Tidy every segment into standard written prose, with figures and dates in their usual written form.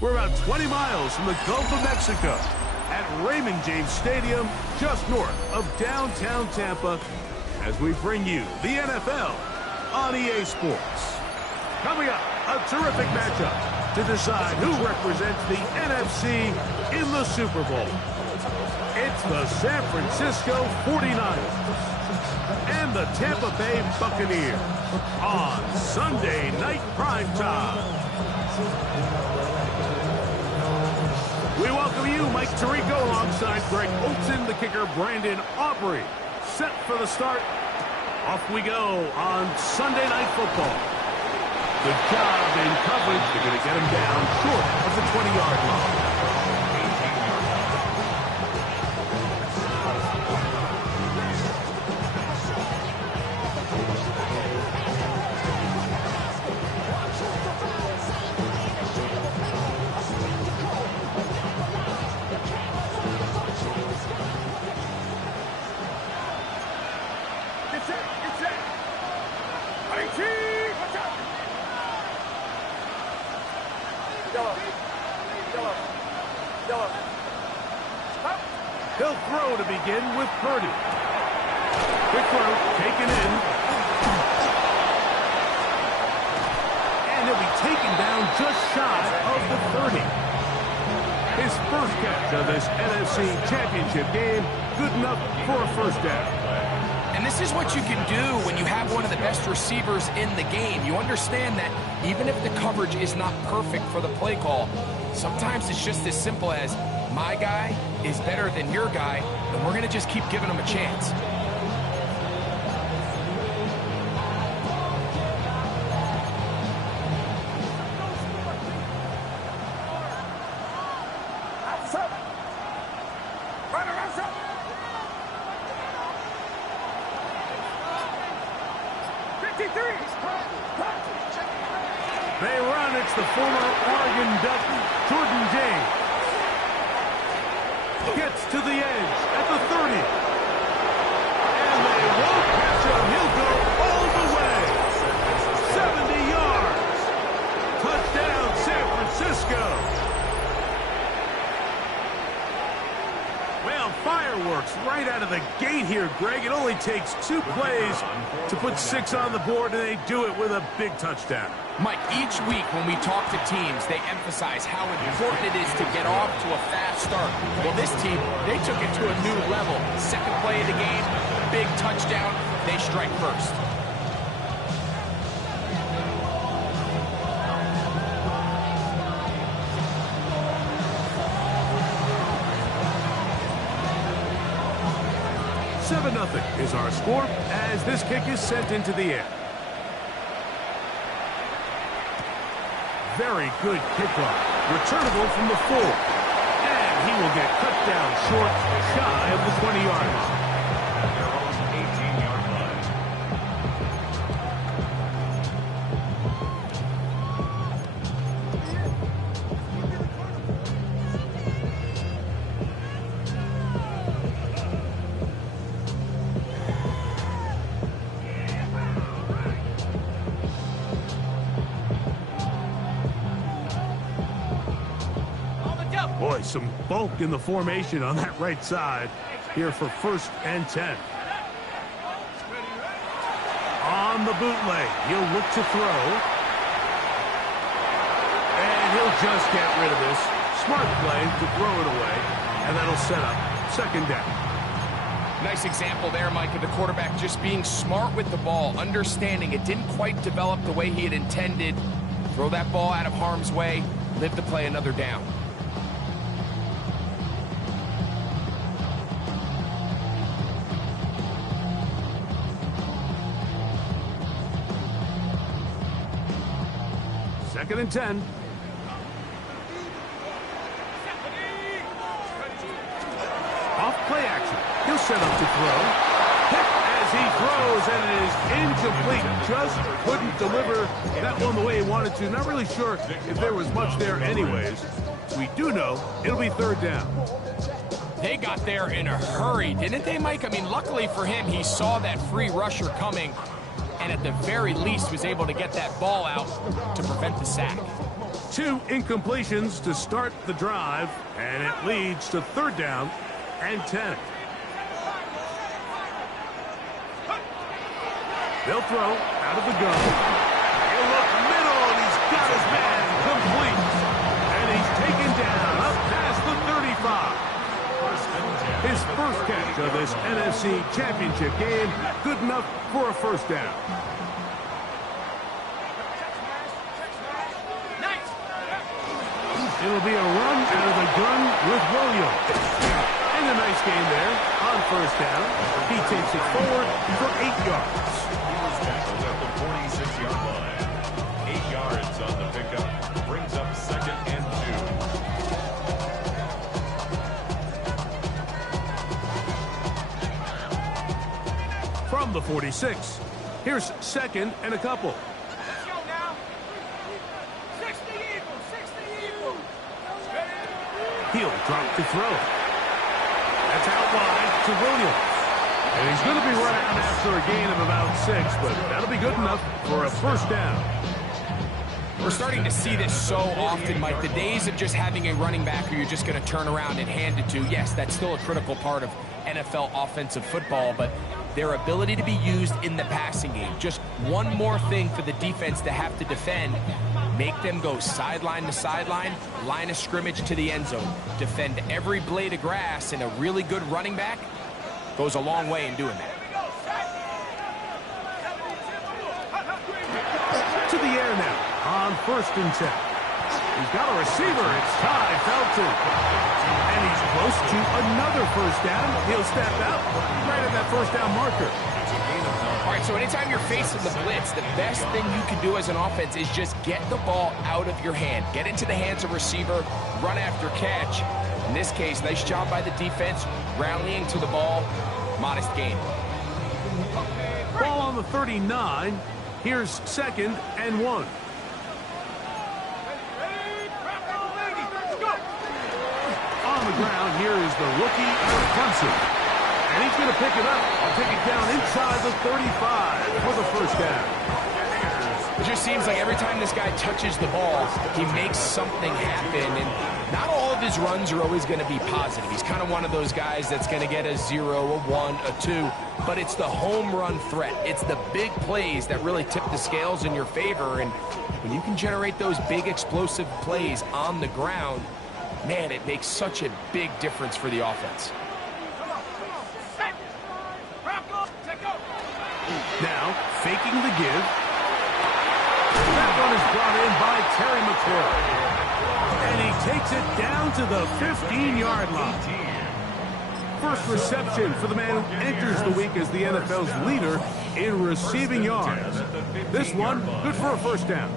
We're about 20 miles from the Gulf of Mexico at Raymond James Stadium, just north of downtown Tampa, as we bring you the NFL on EA Sports. Coming up, a terrific matchup to decide who represents the NFC in the Super Bowl. It's the San Francisco 49ers and the Tampa Bay Buccaneers on Sunday Night Primetime. We welcome you, Mike Tirico, alongside Greg Olson, the kicker, Brandon Aubrey. Set for the start. Off we go on Sunday Night Football. Good job in coverage. They're going to get him down short of the 20-yard line. He'll throw to begin with Purdy. Quick throw, taken in. And he'll be taken down just shy of the 30. His first catch of this NFC Championship game, good enough for a first down. And this is what you can do when you have one of the best receivers in the game. You understand that even if the coverage is not perfect for the play call, sometimes it's just as simple as, my guy is better than your guy, and we're going to just keep giving him a chance. They run. It's the former Oregon Duck, Jordan James. Gets to the edge at the 30. And they won't catch him. He'll go all the way. 70 yards. Touchdown, San Francisco. Well, fireworks right out of the gate here, Greg. It only takes 2 plays to put 6 on the board, and they do it with a big touchdown. Mike, each week when we talk to teams, they emphasize how important it is to get off to a fast start. Well, this team, they took it to a new level. Second play of the game, big touchdown, they strike first. Nothing is our score as this kick is sent into the air. Very good kickoff. Returnable from the 4. And he will get cut down short, shy of the 20-yard line. Boy, some bulk in the formation on that right side here for 1st and 10. On the bootleg, he'll look to throw. And he'll just get rid of this. Smart play to throw it away, and that'll set up 2nd down. Nice example there, Mike, of the quarterback just being smart with the ball, understanding it didn't quite develop the way he had intended. Throw that ball out of harm's way, live to play another down. Second and 10. Off play action. He'll set up to throw. Hit as he throws, and it is incomplete. Just couldn't deliver that one the way he wanted to. Not really sure if there was much there anyways. We do know it'll be 3rd down. They got there in a hurry, didn't they, Mike? I mean, luckily for him, he saw that free rusher coming, and at the very least was able to get that ball out to prevent the sack. 2 incompletions to start the drive, and it leads to 3rd down and 10. They'll throw out of the gun. He'll look middle, and he's got his man complete. And he's taken down up past the 35. His first catch of this NFC Championship game, good enough for a 1st down. It'll be a run out of the gun with Williams. And a nice gain there on 1st down. He takes it forward for 8 yards. Tackled at the 46-yard line. 8 yards on the pickup. Brings up 2nd and 2. From the 46, here's 2nd and a couple. Let's go now. 60 Eagles, 60 Eagles. He'll drop to throw. That's out wide to Williams. And he's going to be run out after a gain of about 6, but that'll be good enough for a 1st down. We're starting to see this so often, Mike. The days of just having a running back who you're just going to turn around and hand it to, yes, that's still a critical part of NFL offensive football, but their ability to be used in the passing game. Just one more thing for the defense to have to defend. Make them go sideline to sideline, line of scrimmage to the end zone. Defend every blade of grass, and a really good running back goes a long way in doing that. To the air now on 1st and 10. He's got a receiver. It's Ty Felton. And he's close to another 1st down. He'll step out right at that 1st down marker. All right, so anytime you're facing the blitz, the best thing you can do as an offense is just get the ball out of your hand. Get into the hands of receiver, run after catch. In this case, nice job by the defense, rallying to the ball. Modest gain. Ball on the 39. Here's 2nd and 1. On the ground, here is the rookie of Clemson. And he's going to pick it up. I'll take it down inside the 35 for the 1st down. It just seems like every time this guy touches the ball, he makes something happen. And not all of his runs are always going to be positive. He's kind of one of those guys that's going to get a 0, a 1, a 2. But it's the home run threat. It's the big plays that really tip the scales in your favor. And when you can generate those big explosive plays on the ground, man, it makes such a big difference for the offense. Now, faking the give. That one is brought in by Terry McLaurin. And he takes it down to the 15-yard line. First reception for the man who enters the week as the NFL's leader in receiving yards. This one, good for a 1st down.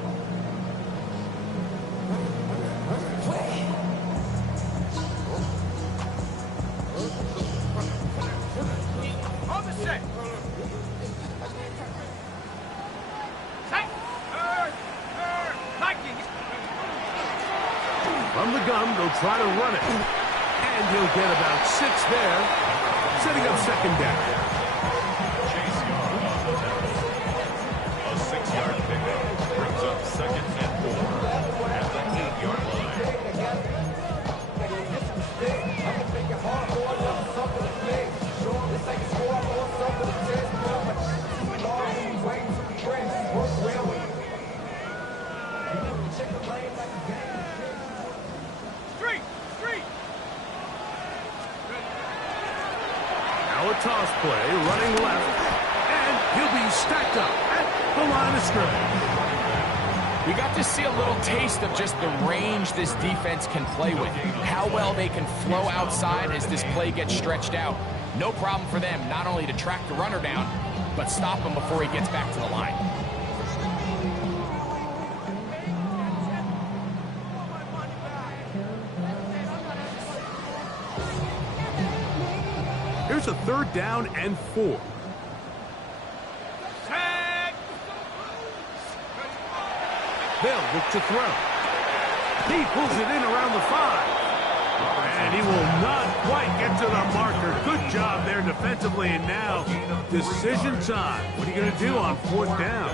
From the gun, they'll try to run it. And he'll get about 6 there, setting up 2nd down. Chase Young on the tackle. A 6-yard pickup brings up 2nd and 4 at the 8-yard line. Now a toss play, running left, and he'll be stacked up at the line of scrimmage. We got to see a little taste of just the range this defense can play with, how well they can flow outside as this play gets stretched out. No problem for them not only to track the runner down, but stop him before he gets back to the line. Here's a 3rd down and 4. They'll look to throw. He pulls it in around the 5. And he will not quite get to the marker. Good job there defensively. And now, decision time. What are you going to do on 4th down?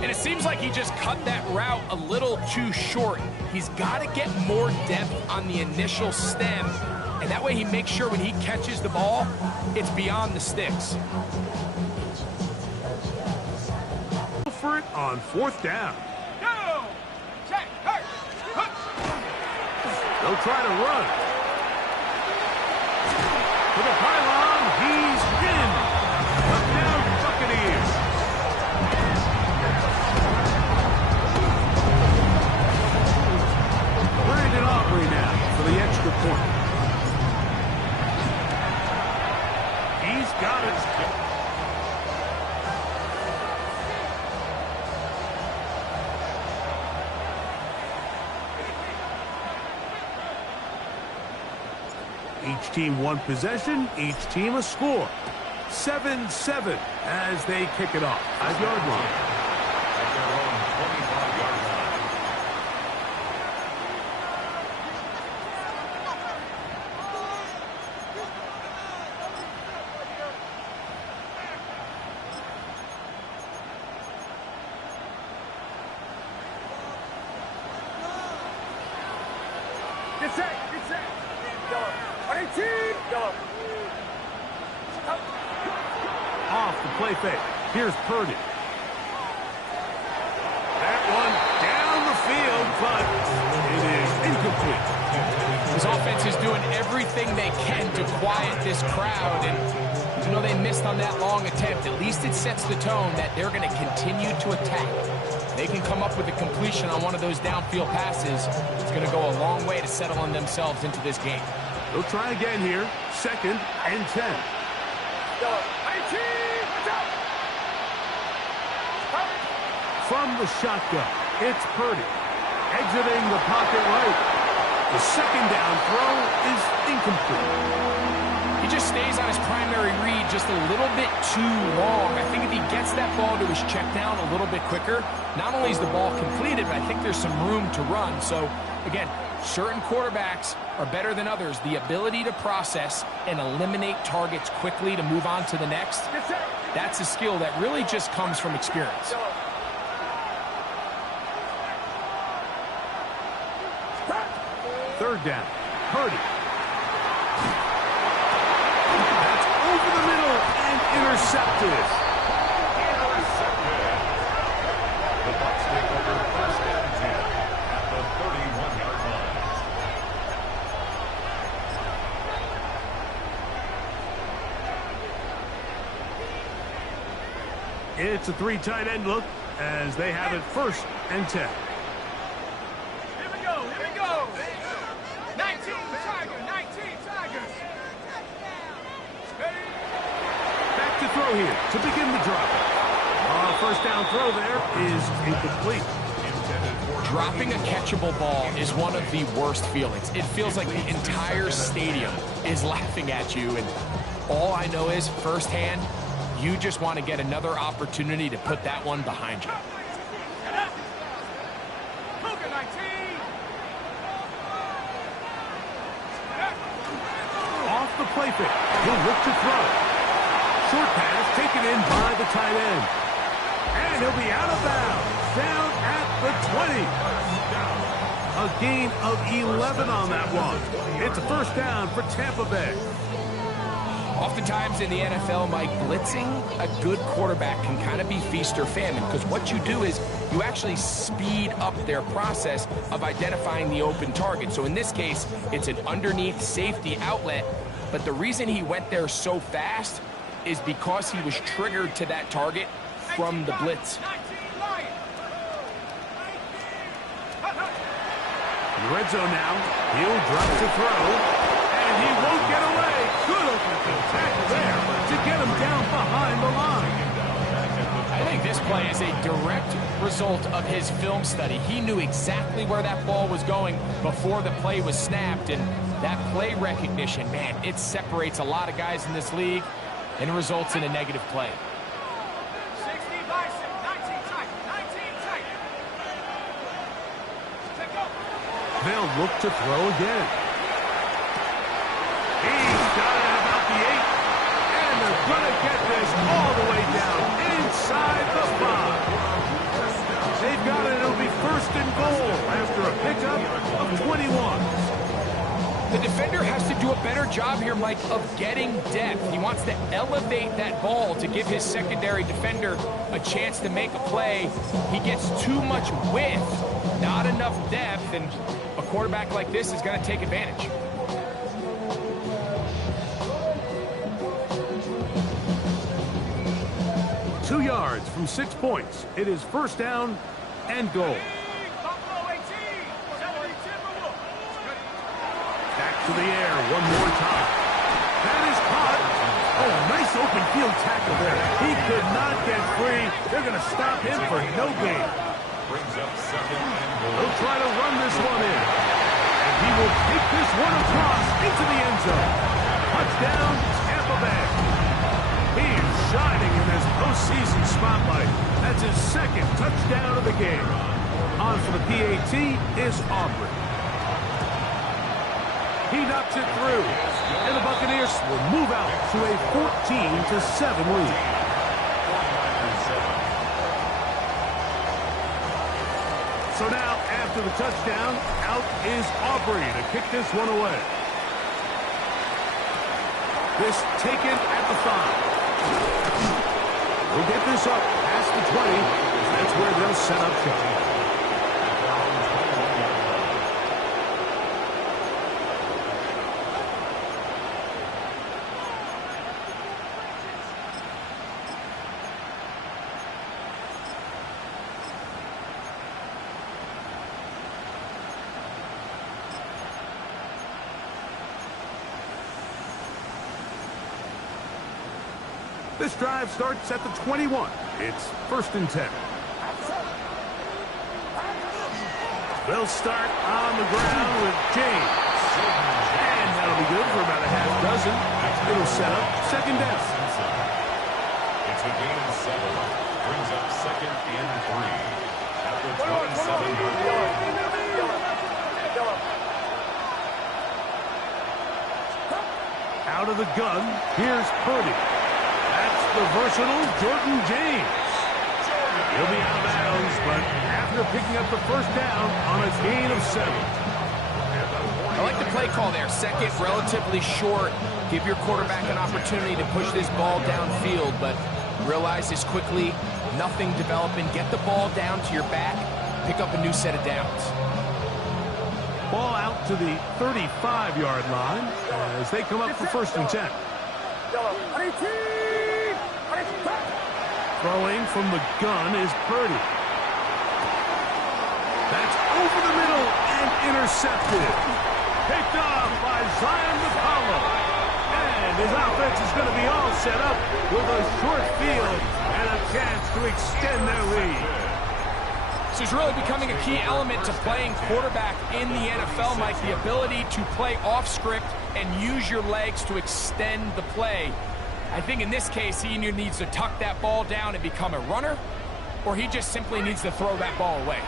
And And it seems like he just cut that route a little too short. He's got to get more depth on the initial stem, and that way he makes sure when he catches the ball, it's beyond the sticks. For it on 4th down. Go! Check, hurt, hook. They'll try to run. To the pylon, he's in. Touchdown, Buccaneers. Brandon Aubrey now for the extra point. He's got it. Each team one possession, each team a score. 7-7 as they kick it off. 5-yard line. At their own 25-yard line. Get set, get set. Go. 18, go. Off the play fake. Here's Purdy. That one down the field, but it is incomplete. His offense is doing everything they can to quiet this crowd, and even though they missed on that long attempt, at least it sets the tone that they're going to continue to attack. They can come up with a completion on one of those downfield passes. It's going to go a long way to settling themselves into this game. They'll try again here. 2nd and 10. Go. 18, watch out. From the shotgun, it's Purdy. Exiting the pocket right. The 2nd down throw is incomplete. He just stays on his primary read just a little bit too long. I think if he gets that ball to his check down a little bit quicker, not only is the ball completed, but I think there's some room to run. So, again, certain quarterbacks are better than others. The ability to process and eliminate targets quickly to move on to the next, that's a skill that really just comes from experience. 3rd down. Purdy. That's over the middle and intercepted. The Bucs take over 1st and 10 at the 31-yard line. It's a 3 tight end look as they have it 1st and 10. Here we go, here we go. 19, Tiger, 19, Tiger. Back to throw here to begin the drive. 1st down throw there is incomplete. Dropping a catchable ball is one of the worst feelings. It feels like the entire stadium is laughing at you, and all I know is firsthand, you just want to get another opportunity to put that one behind you. Off the play fake. He'll look to throw. Short pass taken in by the tight end. And he'll be out of bounds. Down at the 20. A gain of 11 on that one. It's a 1st down for Tampa Bay. Oftentimes in the NFL, Mike, blitzing a good quarterback can kind of be feast or famine, because what you do is you actually speed up their process of identifying the open target. So in this case, it's an underneath safety outlet, but the reason he went there so fast is because he was triggered to that target from the blitz. In the red zone now, he'll drop to throw, and he won't get away. Good open tackle there to get him down behind the line. I think this play is a direct result of his film study. He knew exactly where that ball was going before the play was snapped, and that play recognition, man, it separates a lot of guys in this league and results in a negative play. 60 Bison, 19 tight, 19 tight. Take go. They'll look to throw again. He's got it at about the 8. And they're going to get this all the way down inside the 5. and goal after a pickup of 21. The defender has to do a better job here, Mike, of getting depth. He wants to elevate that ball to give his secondary defender a chance to make a play. He gets too much width, not enough depth, and a quarterback like this is going to take advantage.2 yards from 6 points. It is first down and goal. Back to the air one more time. That is caught. Oh, nice open field tackle there. He could not get free. They're going to stop him for no gain. Brings up second and goal. He'll try to run this one in. And he will take this one across into the end zone. Touchdown, Tampa Bay. He is shining in this postseason spotlight. That's his second touchdown of the game. On for the PAT is Aubrey. He knocks it through, and the Buccaneers will move out to a 14-7 lead. So now, after the touchdown, out is Aubrey to kick this one away. This taken at the 5. We'll get this up past the 20. That's where they'll set up shop. This drive starts at the 21. It's first and 10. They'll start on the ground with James. And that'll be good for about a half dozen. It'll set up second down. It's a gain of 7. Brings up second and 3. At the 27-yard line. Out of the gun, here's Purdy. That's the versatile Jordan James. He'll be out of bounds, but after picking up the first down on a gain of 7. I like the play call there. Second, relatively short. Give your quarterback an opportunity to push this ball downfield, but realize this quickly, nothing developing. Get the ball down to your back, pick up a new set of downs. Ball out to the 35-yard line as they come up for first and 10. Throwing from the gun is Purdy. That's over the middle and intercepted. Picked off by Zion McCollum. And his offense is going to be all set up with a short field and a chance to extend their lead. This is really becoming a key element to playing quarterback in the NFL, Mike, the ability to play off script and use your legs to extend the play. I think in this case, he either needs to tuck that ball down and become a runner, or he just simply needs to throw that ball away.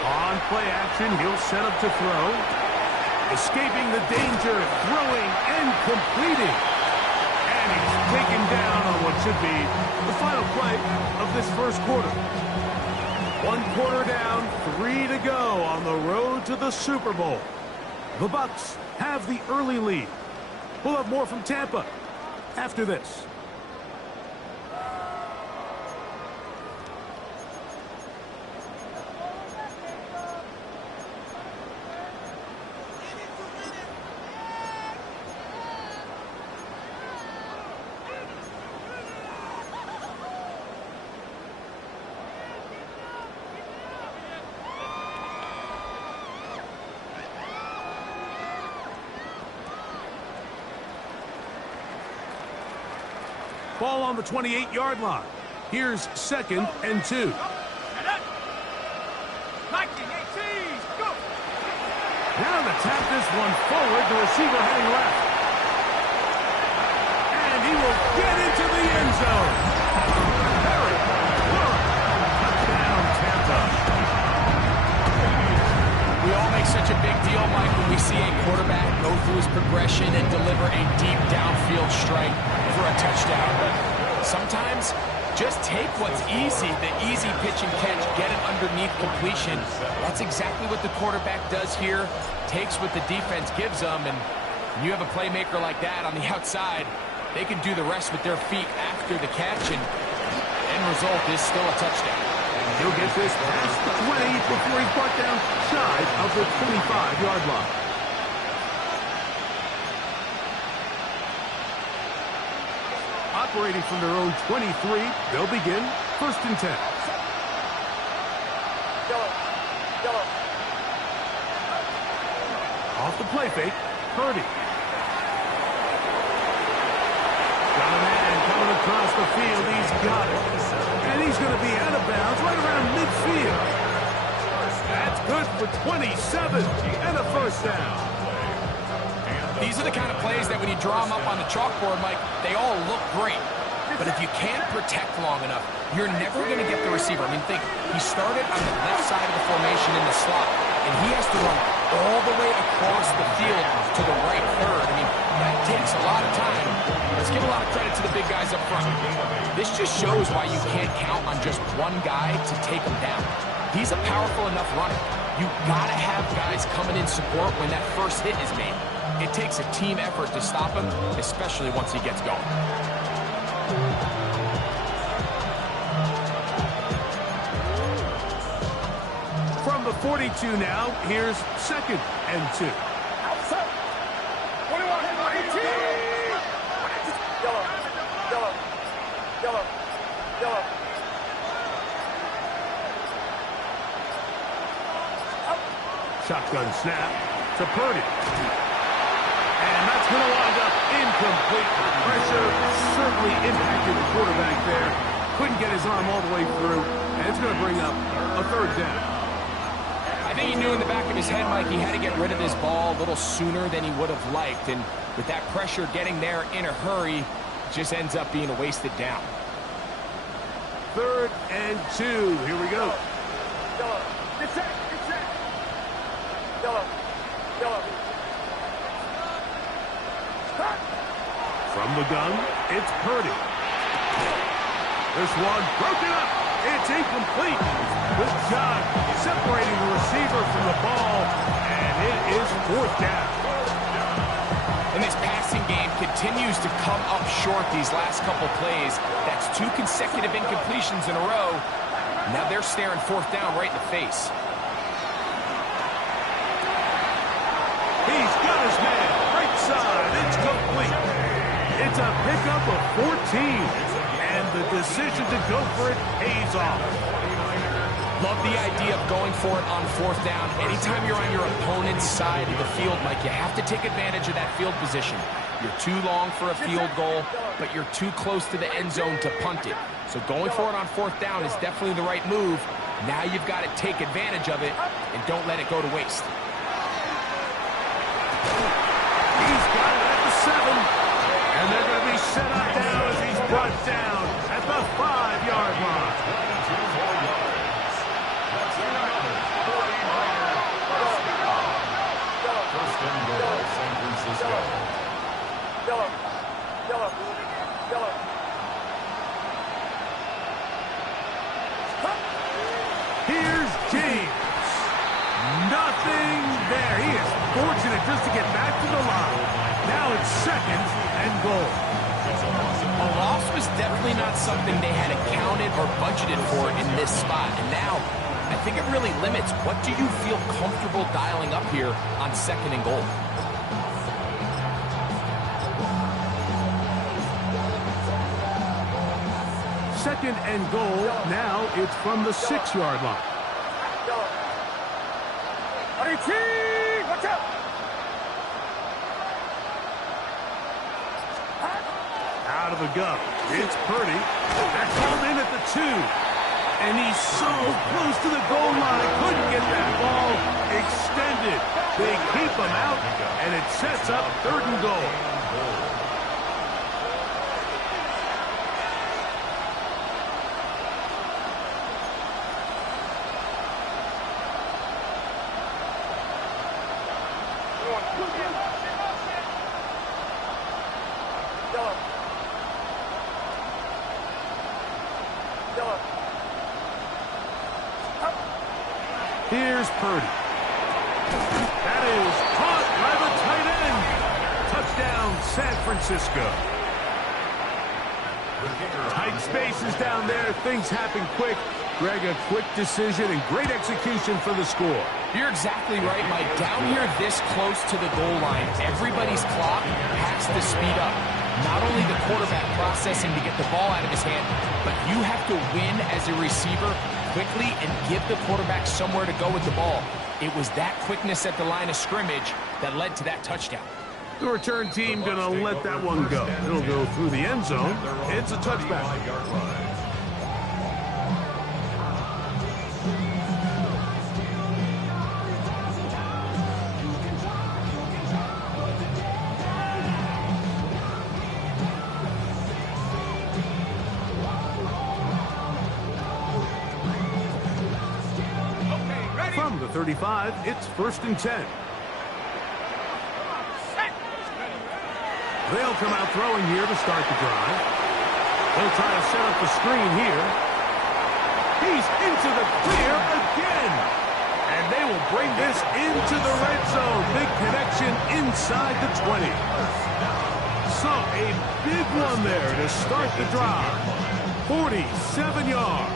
On play action, he'll set up to throw. Escaping the danger, throwing and completing. And he's taken down on what should be the final play of this first quarter. 1 quarter down, 3 to go on the road to the Super Bowl. The Bucs have the early lead. We'll have more from Tampa after this. Ball on the 28-yard line. Here's second and 2. Now to tap this one forward, the receiver heading left. And he will get into the end zone. Very good. Touchdown, Tampa. We all make such a big deal, Mike, when we see a quarterback go through his progression and deliver a deep downfield strike for a touchdown. But sometimes Just take what's easy, the easy pitch and catch, get it underneath completion. That's exactly what the quarterback does here. Takes what the defense gives them, and you have a playmaker like that on the outside, they can do the rest with their feet after the catch, and end result is still a touchdown. He'll get this past the 20 before he's brought down shy of the 25-yard line. Operating from their own 23, they'll begin 1st and 10. Off the play fake, Purdy. Got a man coming across the field. He's got it. And he's going to be out of bounds right around midfield. That's good for 27 and a 1st down. These are the kind of plays that when you draw them up on the chalkboard, Mike, they all look great. But if you can't protect long enough, you're never going to get the receiver. I mean, think, he started on the left side of the formation in the slot, and he has to run all the way across the field to the right third. I mean, that takes a lot of time. Let's give a lot of credit to the big guys up front. This just shows why you can't count on just one guy to take him down. He's a powerful enough runner. You got to have guys coming in support when that first hit is made. It takes a team effort to stop him, especially once he gets going. From the 42 now, here's 2nd and 2. Shotgun snap to Purdy. And that's going to wind up incomplete. Pressure certainly impacted the quarterback there. Couldn't get his arm all the way through. And it's going to bring up a 3rd down. I think he knew in the back of his head, Mike, he had to get rid of this ball a little sooner than he would have liked. And with that pressure getting there in a hurry, it just ends up being a wasted down. 3rd and 2. Here we go. From the gun, it's Purdy. This one broken up. It's incomplete. Good job separating the receiver from the ball, and it is 4th down. And this passing game continues to come up short these last couple plays. That's 2 consecutive incompletions in a row. Now they're staring 4th down right in the face. He's got his man. Right side. It's complete. It's a pickup of 14. And the decision to go for it pays off. Love the idea of going for it on 4th down. Anytime you're on your opponent's side of the field, Mike, you have to take advantage of that field position. You're too long for a field goal, but you're too close to the end zone to punt it. So going for it on 4th down is definitely the right move. Now you've got to take advantage of it and don't let it go to waste. He's got it at the 7. And they're going to be set up now as he's brought down at the 5-yard line. First and goal, San Francisco. Here's James. Nothing there. He is fortunate just to get back to the line. Now it's 2nd and goal. A loss was definitely not something they had accounted or budgeted for in this spot. And now, I think it really limits what do you feel comfortable dialing up here on 2nd and goal. Second and goal. Now it's from the 6-yard line. Watch out! Out of the gun. It's Purdy. That's held in at the 2. And he's so close to the goal line. Couldn't get that ball extended. They keep him out, and it sets up 3rd and goal. Here's Purdy. That is caught by the tight end. Touchdown, San Francisco. Tight spaces down there. Things happen quick. Greg, a quick decision and great execution for the score. You're exactly right, Mike. Down here this close to the goal line, everybody's clock has to speed up. Not only the quarterback processing to get the ball out of his hand, but you have to win as a receiver quickly and give the quarterback somewhere to go with the ball. It was that quickness at the line of scrimmage that led to that touchdown. The return team going to let that one go. It'll go through the end zone. It's a touchback. From the 35, it's 1st and 10. They'll come out throwing here to start the drive. They'll try to set up the screen here. He's into the clear again. And they will bring this into the red zone. Big connection inside the 20. So a big one there to start the drive. 47 yards.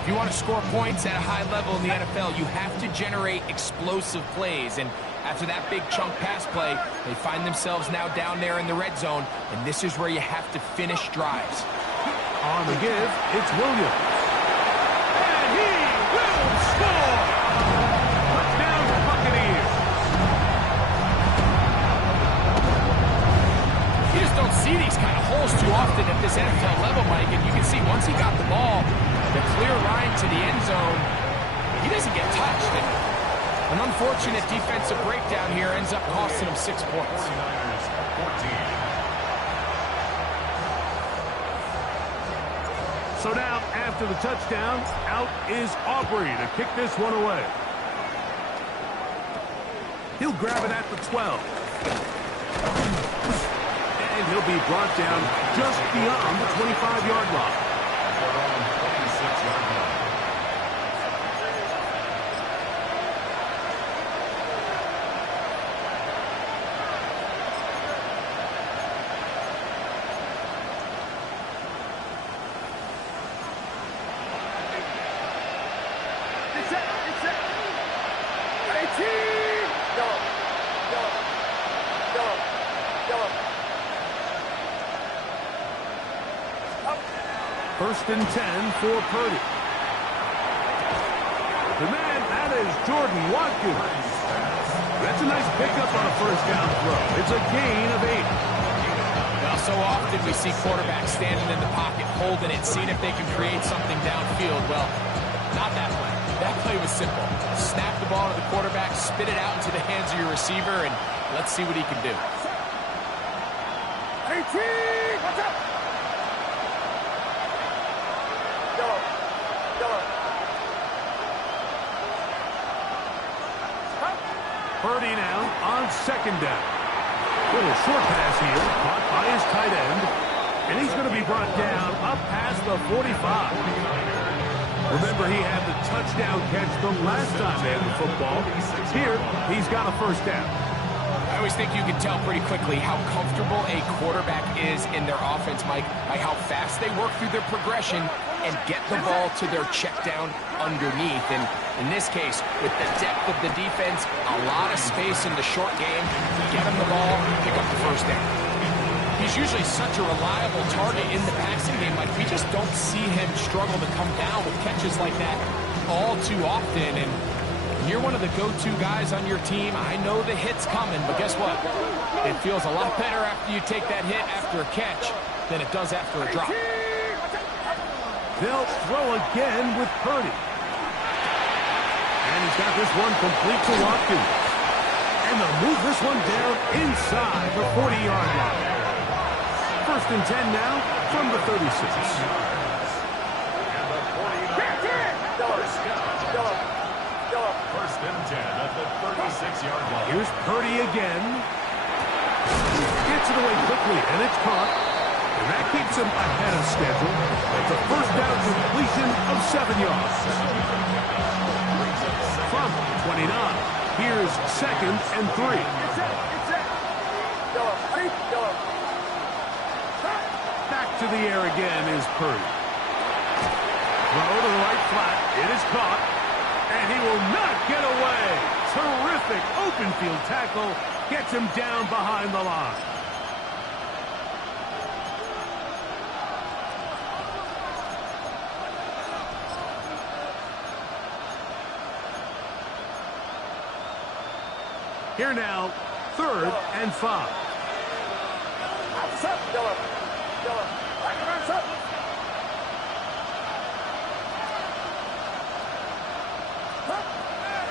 If you want to score points at a high level in the NFL, you have to generate explosive plays. And after that big chunk pass play, they find themselves now down there in the red zone, and this is where you have to finish drives. On the give, it's Williams. And he will score! Touchdown, Buccaneers. You just don't see these kind of holes too often at this NFL level, Mike, and you can see once he got the ball, the clear line to the end zone, he doesn't get touched. And an unfortunate defensive breakdown here ends up costing him 6 points. So now, after the touchdown, out is Aubrey to kick this one away. He'll grab it at the 12. And he'll be brought down just beyond the 25-yard line. First and 10 for Purdy. The man, that is Jordan Watkins. That's a nice pickup on a first down throw. It's a gain of 8. Well, so often we see quarterbacks standing in the pocket, holding it, seeing if they can create something downfield. Well, not that play. That play was simple. Snap the ball to the quarterback, spit it out into the hands of your receiver, and let's see what he can do. 18! What's up? Purdy now on second down. Little short pass here, caught by his tight end. And he's going to be brought down up past the 45. Remember, he had the touchdown catch the last time they had the football. Here, he's got a first down. I always think you can tell pretty quickly how comfortable a quarterback is in their offense, Mike, by how fast they work through their progression and get the ball to their check down underneath. And in this case, with the depth of the defense, a lot of space in the short game, get him the ball, pick up the first down. He's usually such a reliable target in the passing game. Like, we just don't see him struggle to come down with catches like that all too often. And you're one of the go-to guys on your team. I know the hit's coming, but guess what? It feels a lot better after you take that hit after a catch than it does after a drop. They'll throw again with Purdy. And he's got this one complete to Watkins. And they'll move this one down inside the 40-yard line. First and 10 now from the 36. First and 10 at the 36-yard line. Here's Purdy again. Gets it away quickly, and it's caught. And that keeps him ahead of schedule. It's a first down completion of 7 yards. 29. Here's 2nd and 3. Back to the air again is Purdy. Throw to the right flat. It is caught. And he will not get away. Terrific open field tackle. Gets him down behind the line. Here now, 3rd and 5.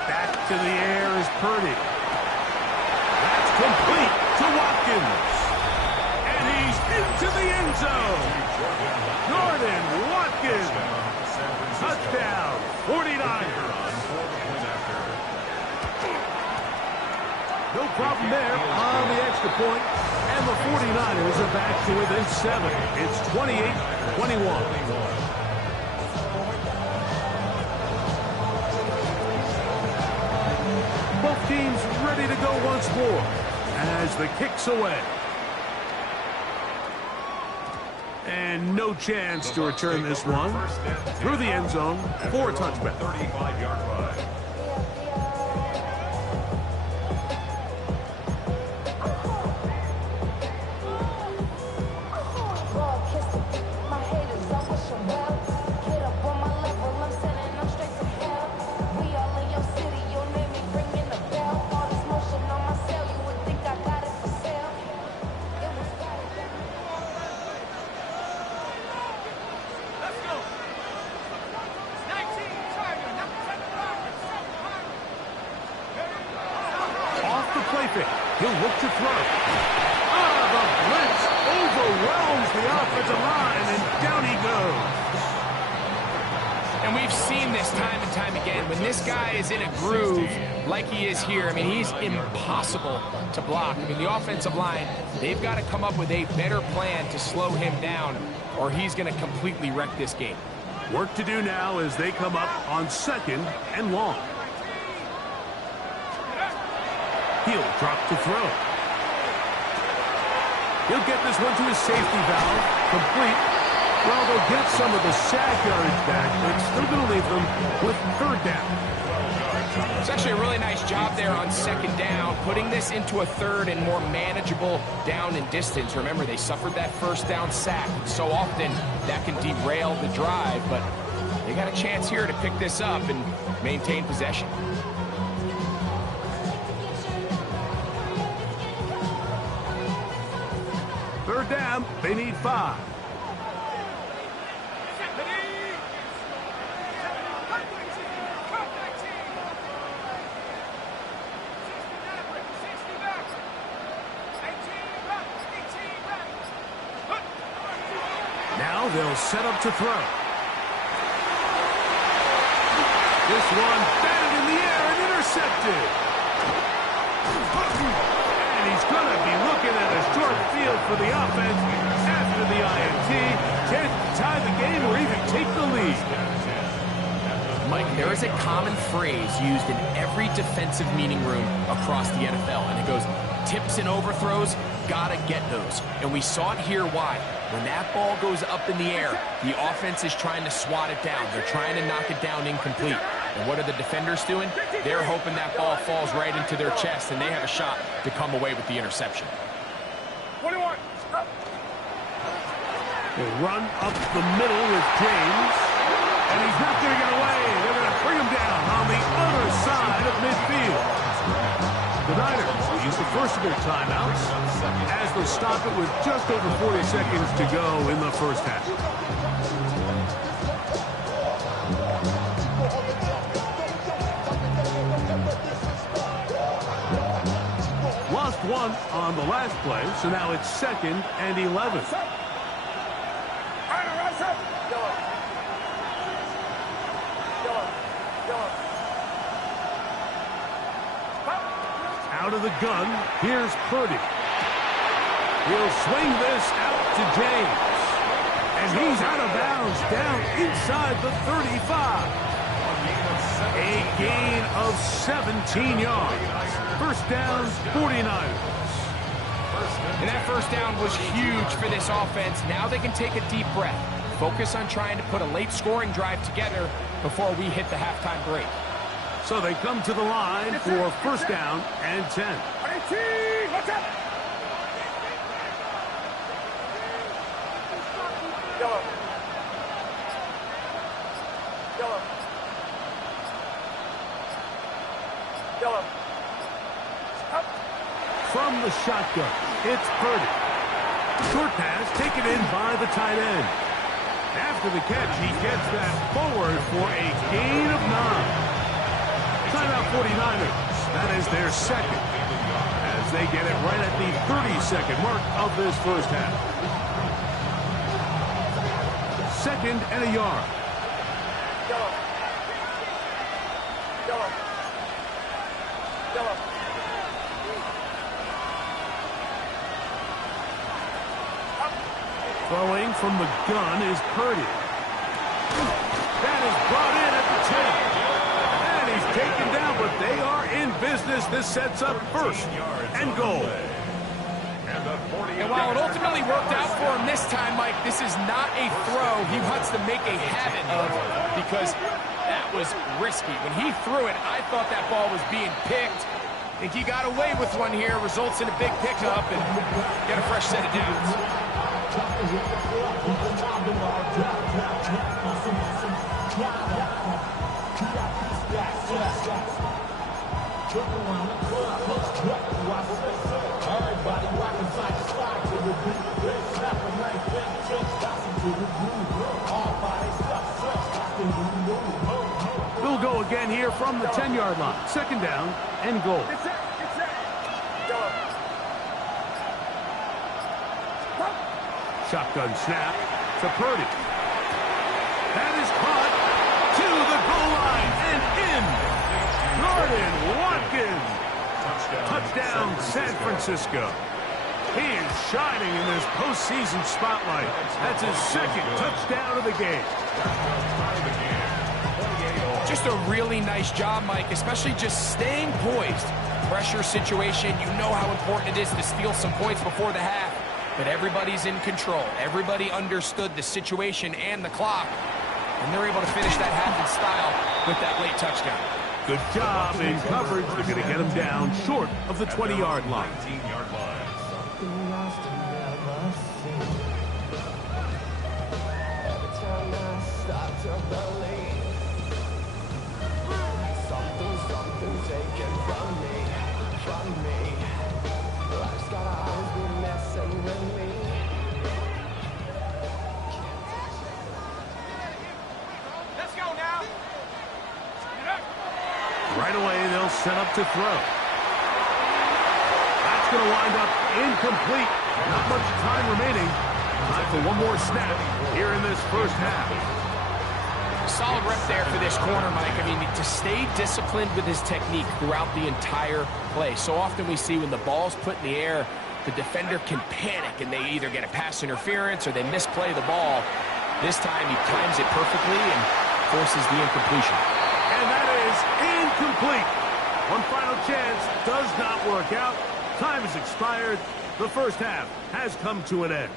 Back to the air is Purdy. That's complete to Watkins. And he's into the end zone. Jordan Watkins. Touchdown, 49ers. No problem there on the extra point. And the 49ers are back to within 7. It's 28-21. Both teams ready to go once more as the kick's away. And no chance to return this one. Through the end zone for a touchback. 35-yard ride. He'll look to throw. The blitz overwhelms the offensive line, and down he goes. And we've seen this time and time again. When this guy is in a groove like he is here, I mean, he's impossible to block. I mean, the offensive line, they've got to come up with a better plan to slow him down, or he's going to completely wreck this game. Work to do now as they come up on 2nd and long. He'll drop to throw. He'll get this one to his safety valve. Complete. Well, they'll get some of the sack yardage back, but still going to leave them with 3rd down. It's actually a really nice job there on 2nd down, putting this into a 3rd and more manageable down and distance. Remember, they suffered that 1st down sack. So often that can derail the drive, but they got a chance here to pick this up and maintain possession. 3rd down, they need 5. Now they'll set up to throw. This one batted in the air and intercepted. And he's going to be looking at a short field for the offense after the INT. Can't tie the game or even take the lead. Mike, there is a common phrase used in every defensive meeting room across the NFL, and it goes, tips and overthrows, gotta get those. And we saw it here why. When that ball goes up in the air, the offense is trying to swat it down. They're trying to knock it down incomplete. And what are the defenders doing? They're hoping that ball falls right into their chest, and they have a shot to come away with the interception. 21. They run up the middle with James. And he's not going to get away. They're going to bring him down on the other side of midfield. The Niners use the first of their timeouts as they stop it with just over 40 seconds to go in the first half. Lost one on the last play, so now it's 2nd and 11. Out of the gun, here's Purdy. He'll swing this out to James. And he's out of bounds down inside the 35. A gain of 17 yards. First down, 49ers. And that first down was huge for this offense. Now they can take a deep breath. Focus on trying to put a late scoring drive together before we hit the halftime break. So they come to the line for first down and 10. What's up? Yellow. Yellow. Yellow. Up. From the shotgun, it's Purdy. Short pass taken in by the tight end. After the catch, he gets that forward for a gain of 9. Timeout 49ers. That is their second, as they get it right at the 30-second mark of this first half. Second and a yard. Yellow. Yellow. Yellow. Throwing from the gun is Purdy. That is brought in at the 10. And he's taken down, but they are in business. This sets up first and goal. And while it ultimately worked out for him this time, Mike, this is not a throw he wants to make a habit of, because that was risky. When he threw it, I thought that ball was being picked. I think he got away with one here, results in a big pickup, and get a fresh set of downs. We'll go again here from the 10-yard line. Second down and goal. Get set. Yellow. Shotgun snap to Purdy. That is caught to the goal line and in. Jordan Watkins. Touchdown, San Francisco. He is shining in this postseason spotlight. That's his second touchdown of the game. Just a really nice job, Mike, especially just staying poised. Pressure situation, you know how important it is to steal some points before the half. But everybody's in control. Everybody understood the situation and the clock. And they're able to finish that half in style with that late touchdown. Good job in coverage. They're going to get him down short of the 20-yard line. 19-yard line. Let's go now. Right away, they'll set up to throw. That's going to wind up incomplete. Not much time remaining. Time for one more snap here in this first half. Solid rep there for this corner, Mike. I mean, to stay disciplined with his technique throughout the entire play. So often we see when the ball's put in the air, the defender can panic and they either get a pass interference or they misplay the ball. This time he times it perfectly and forces the incompletion. And that is incomplete. One final chance does not work out. Time has expired. The first half has come to an end.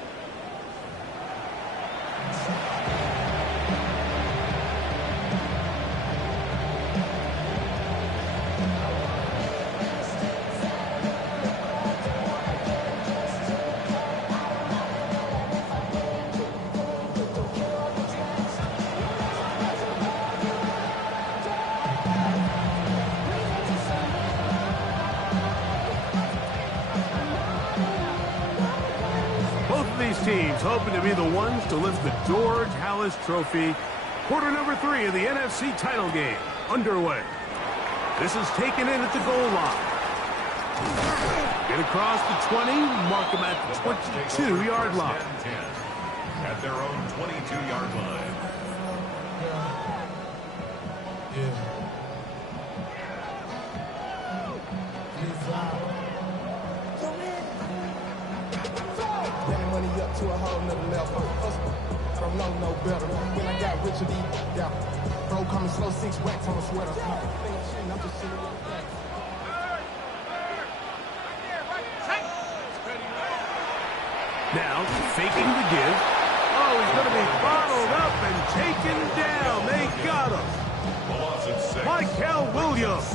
Teams hoping to be the ones to lift the George Halas Trophy. Quarter number 3 of the NFC title game underway. This is taken in at the goal line. Get across the 20, mark them at the 22-yard line. 10 at their own 22-yard line. Money up to a whole nother level. don't know no better. When I got rich and deep, yeah. Bro, coming slow, 6 racks on a sweater. I'm just sitting like Now, faking the give. Oh, he's going to be bottled up and taken down. They got him. Michael Williams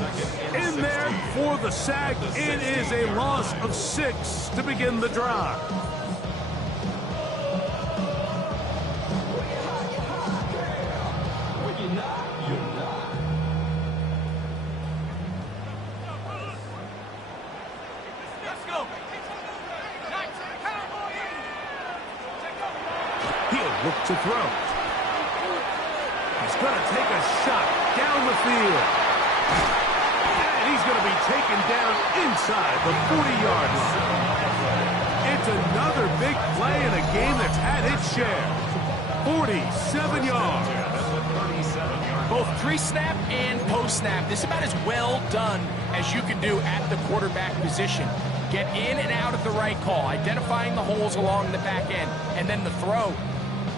in there for the sack. It is a loss of 6 to begin the drive. He'll look to throw. He's going to take a shot down the field. And he's going to be taken down inside the 40-yard line. It's another big play in a game that's had its share. 47 yards. Both pre-snap and post-snap. This is about as well done as you can do at the quarterback position. Get in and out of the right call, identifying the holes along the back end, and then the throw.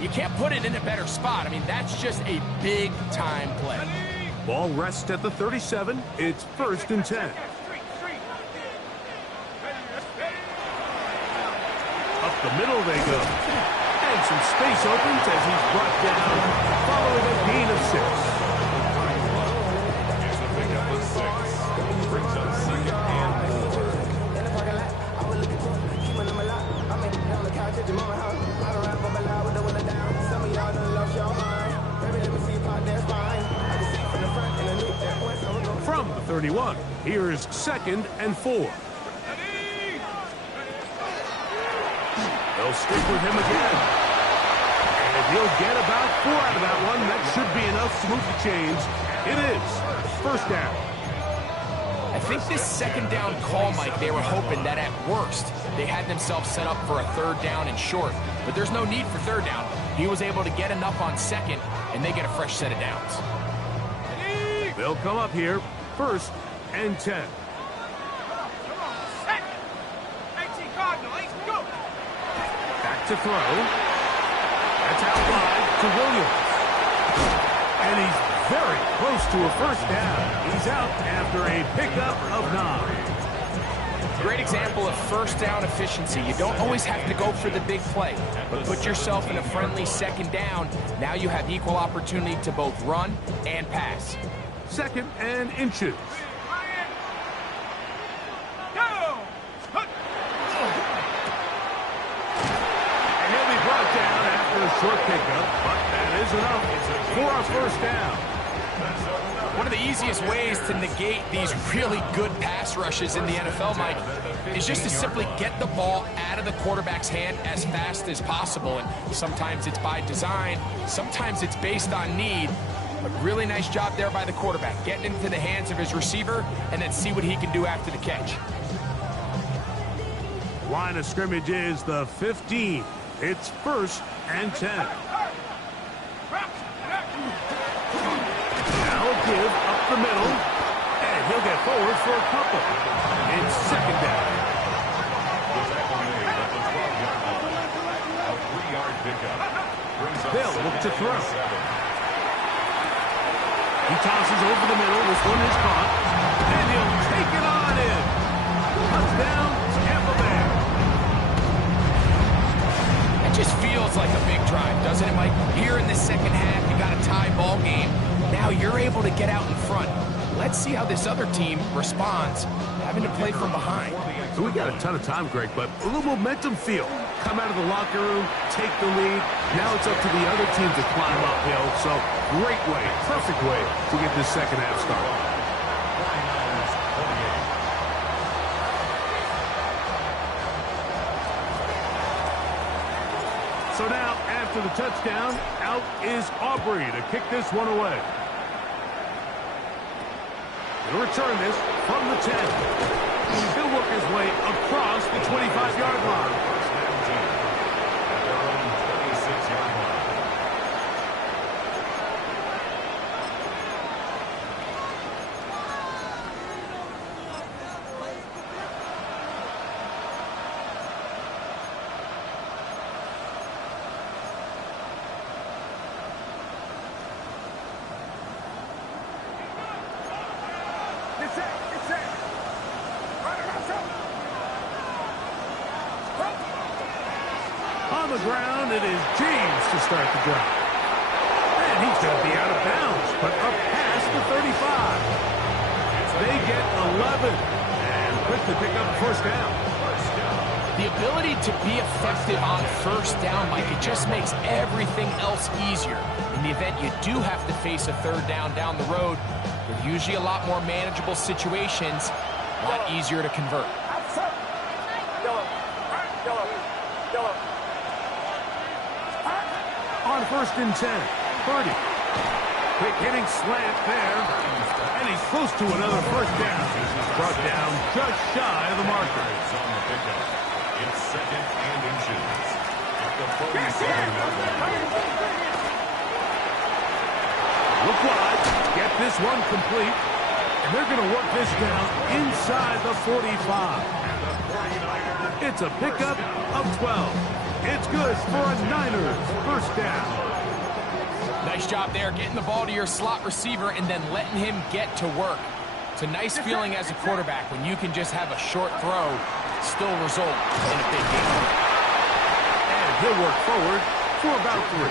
You can't put it in a better spot. I mean, that's just a big-time play. Ball rests at the 37. It's 1st and 10. Up the middle they go. And some space opens as he's brought down following a gain of 6. Here's the pickup of 6. Brings up 2nd and 4. From the 31, here's 2nd and 4. They'll stick with him again. And he'll get about 4 out of that one. That should be enough to move the chains. It is 1st down. I think this 2nd down call, Mike, they were hoping that at worst they had themselves set up for a 3rd down and short. But there's no need for 3rd down. He was able to get enough on 2nd, and they get a fresh set of downs. They'll come up here, 1st and 10. Back to throw. That's out wide to Williams. And he's very close to a 1st down. He's out after a pickup of 9. Great example of 1st down efficiency. You don't always have to go for the big play, but put yourself in a friendly 2nd down. Now you have equal opportunity to both run and pass. 2nd and inches. And he'll be brought down after a short pickup, but that is enough for a 1st down. One of the easiest ways to negate these really good pass rushes in the NFL, Mike, is just to simply get the ball out of the quarterback's hand as fast as possible. And sometimes it's by design, sometimes it's based on need. But really nice job there by the quarterback, getting into the hands of his receiver and then see what he can do after the catch. Line of scrimmage is the 15. It's 1st and 10. Now a give up the middle, and he'll get forward for a couple. It's 2nd down. a 3-yard pickup. They'll look to throw. He tosses over the middle. This one is caught, and he'll take it on in. Touchdown, Tampa Bay. It just feels like a big drive, doesn't it, Mike? Here in the 2nd half, you got a tie ball game. Now you're able to get out in front. Let's see how this other team responds, having to play from behind. So we got a ton of time, Greg, but a little momentum feel. Come out of the locker room, take the lead. Now it's up to the other team to climb uphill. So great way, perfect way to get this 2nd half started. So now, after the touchdown, out is Aubrey to kick this one away. He'll return this from the 10. He'll work his way across the 25-yard line. On the ground, it is James to start the drive. And he's going to be out of bounds, but up past the 35. They get 11 and quickly pick up first down. The ability to be effective on first down, Mike, it just makes everything else easier. In the event you do have to face a third down the road, they're usually a lot more manageable situations, a lot easier to convert. On first and 10, Purdy. Quick hitting slant there, and he's close to another first down. Brought down just shy of the marker. It's on the pickup. It's second and inches. At the 47-yard line. Look wide, get this one complete, and they're going to work this down inside the 45. It's a pickup of 12. It's good for a Niners first down. Nice job there, getting the ball to your slot receiver and then letting him get to work. It's a nice feeling as a quarterback when you can just have a short throw, still result in a big game. And he'll work forward for about 3.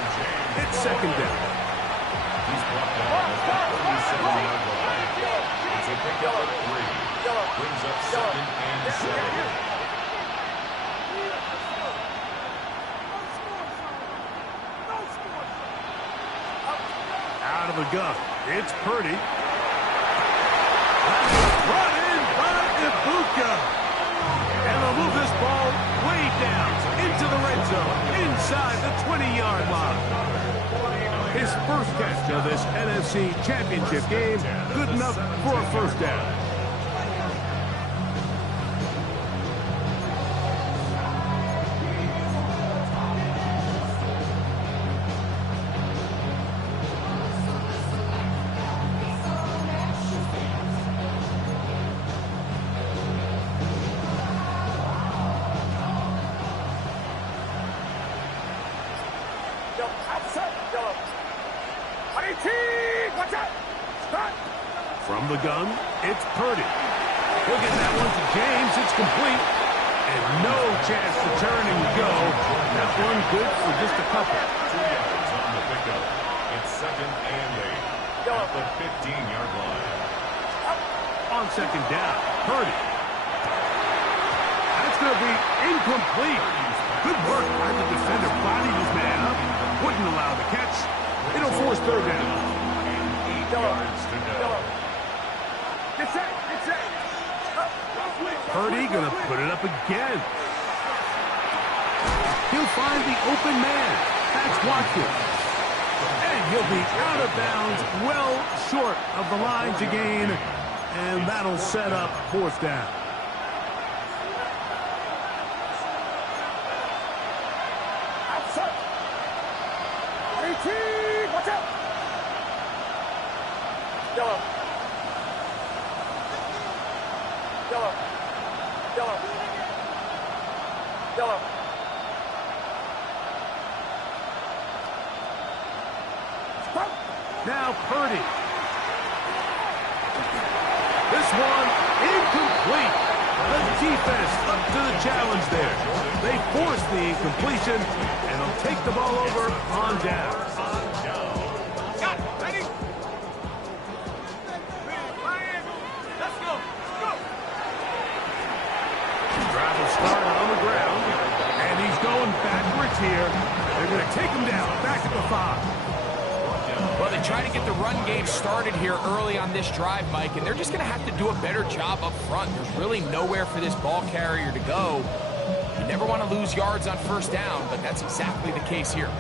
It's second down. He's brought down at the 37-yard line. It's a pickup of 3. Brings up second and 7. Out of the gun, it's Purdy. Brought in by Ibuka. And they'll move this ball way down into the red zone, inside the 20-yard line. His first catch of this NFC Championship game, good enough for a first down. From the gun, it's Purdy. He'll get that one to James. It's complete. And no chance to turn and go. That one good for just a couple. 2 yards on the pickup. It's second and 8. At the 15-yard line. On second down, Purdy. That's going to be incomplete. Good work by the defender. Bodied his man up. Wouldn't allow the catch. It'll force third down. 8 yards to go. Purdy going to put it up again. He'll find the open man. That's Watkins. And he'll be out of bounds, well short of the line to gain. And that'll set up fourth down. Watch out! Yellow. Yellow. Yellow. Yellow. Now Purdy. This one incomplete. The defense up to the challenge there. They force the incompletion, and they'll take the ball over on down. Got it. Ready? Let's go. Go. Drive will start on the ground, and he's going backwards here. They're going to take him down, back at the 5. Well, they try to get the run game started here early on this drive, Mike, and they're just going to have to do a better job up front. There's really nowhere for this ball carrier to go. You never want to lose yards on first down, but that's exactly the case here.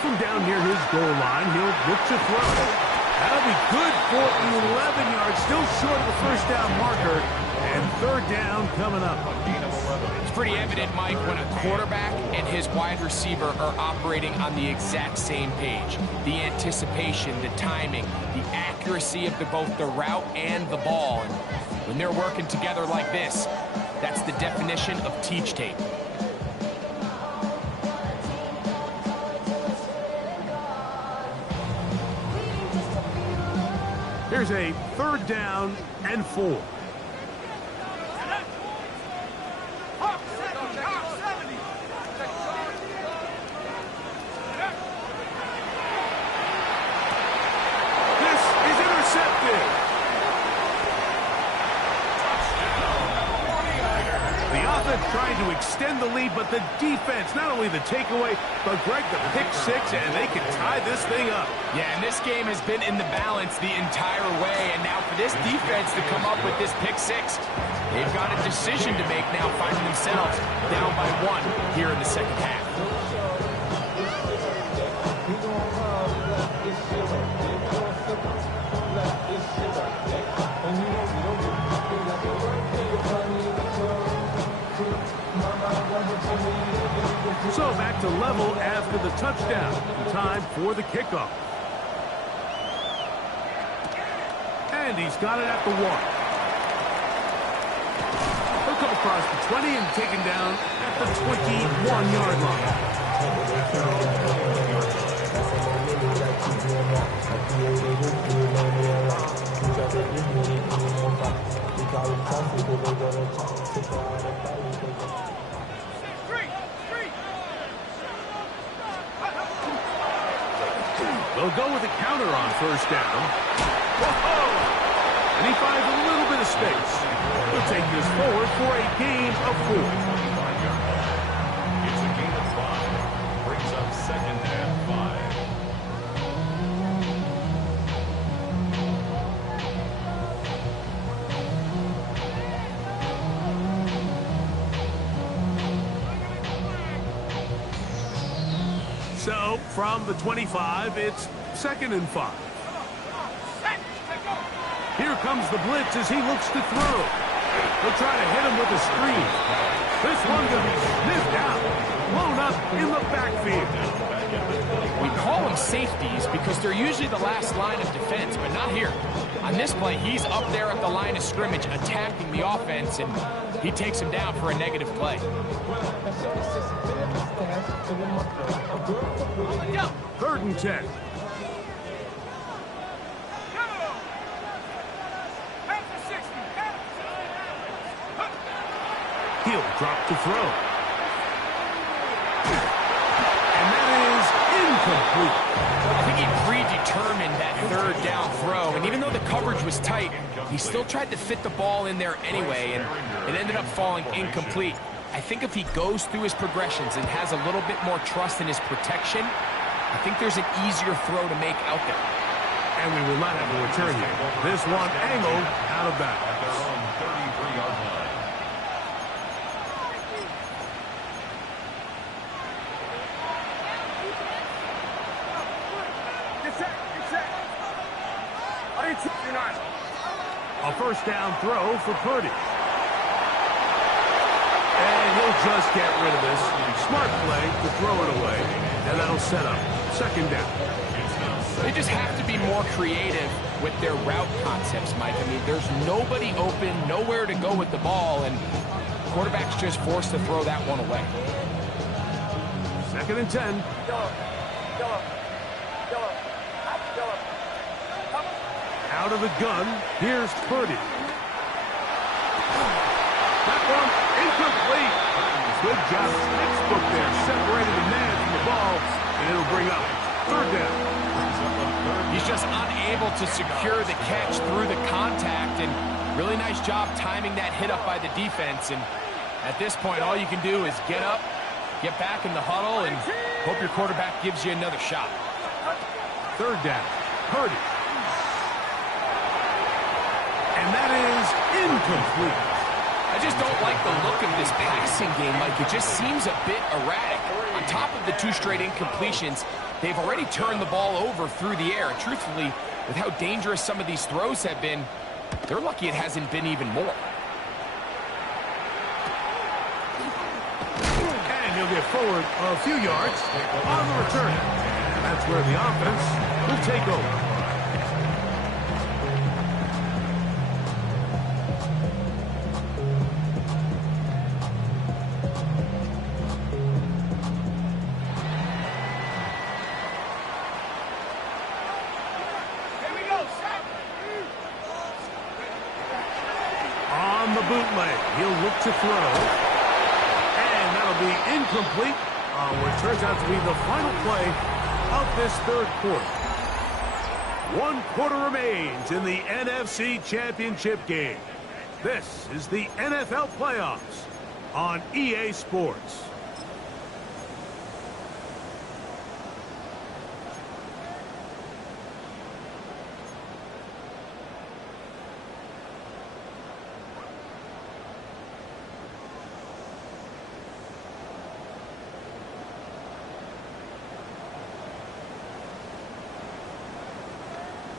From down near his goal line, he'll look to throw. That'll be good for 11 yards, still short of the first down marker, and third down coming up. It's pretty evident, Mike, when a quarterback and his wide receiver are operating on the exact same page. The anticipation, the timing, the accuracy of both the route and the ball. And when they're working together like this, that's the definition of teach tape. Here's a 3rd down and 4. Trying to extend the lead, but the defense, not only the takeaway, but Greg, the pick 6, and they can tie this thing up. Yeah, and this game has been in the balance the entire way, and now for this defense to come up with this pick 6, they've got a decision to make now, finding themselves down by 1 here in the second half. So back to level after the touchdown. Time for the kickoff. And he's got it at the 1. He'll come across the 20 and taken down at the 21-yard line. They'll go with a counter on 1st down. Whoa! And he finds a little bit of space. He'll take this forward for a gain of 4. It's a gain of 5. Brings up 2nd and 5. So, from the 25, it's 2nd and 5. Here comes the blitz as he looks to throw. They'll try to hit him with a screen. This one going to be sniffed out, blown up in the backfield. We call them safeties because they're usually the last line of defense, but not here. On this play, he's up there at the line of scrimmage attacking the offense, and he takes him down for a negative play. 3rd and 10. He'll drop to throw. And that is incomplete. I think he predetermined that 3rd down throw, and even though the coverage was tight, he still tried to fit the ball in there anyway, and it ended up falling incomplete. I think if he goes through his progressions and has a little bit more trust in his protection, I think there's an easier throw to make out there. And we will not have a return here. This one angled out of bounds. At their own 33-yard line. A 1st down throw for Purdy. And he'll just get rid of this. Smart play to throw it away. And that'll set up 2nd down. They just have to be more creative with their route concepts, Mike. I mean, there's nobody open, nowhere to go with the ball, and quarterback's just forced to throw that one away. 2nd and 10. Out of the gun, here's Purdy. That one incomplete. Good job, textbook there, separating the man from the ball, and it'll bring up 3rd down. He's just unable to secure the catch through the contact, and really nice job timing that hit up by the defense. And at this point, all you can do is get up, get back in the huddle, and hope your quarterback gives you another shot. 3rd down, Purdy. And that is incomplete. I just don't like the look of this passing game, Mike. It just seems a bit erratic. On top of the 2 straight incompletions, they've already turned the ball over through the air. And truthfully, with how dangerous some of these throws have been, they're lucky it hasn't been even more. And he'll get forward a few yards on the return. And that's where the offense will take over. will look to throw. And that'll be incomplete on what turns out to be the final play of this third quarter. 1 quarter remains in the NFC Championship game. This is the NFL Playoffs on EA Sports.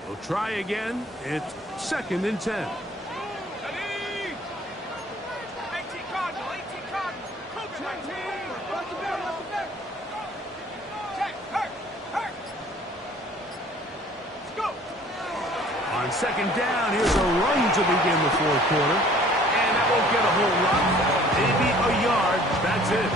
We'll try again. It's 2nd and 10. Ready? 18 Cardinal, 18 Cardinal. Cougar 19. Watch the back, watch the back. Check, hurt. Let's go. On 2nd down, here's a run to begin the fourth quarter. And that won't get a whole lot. Maybe a yard. That's it.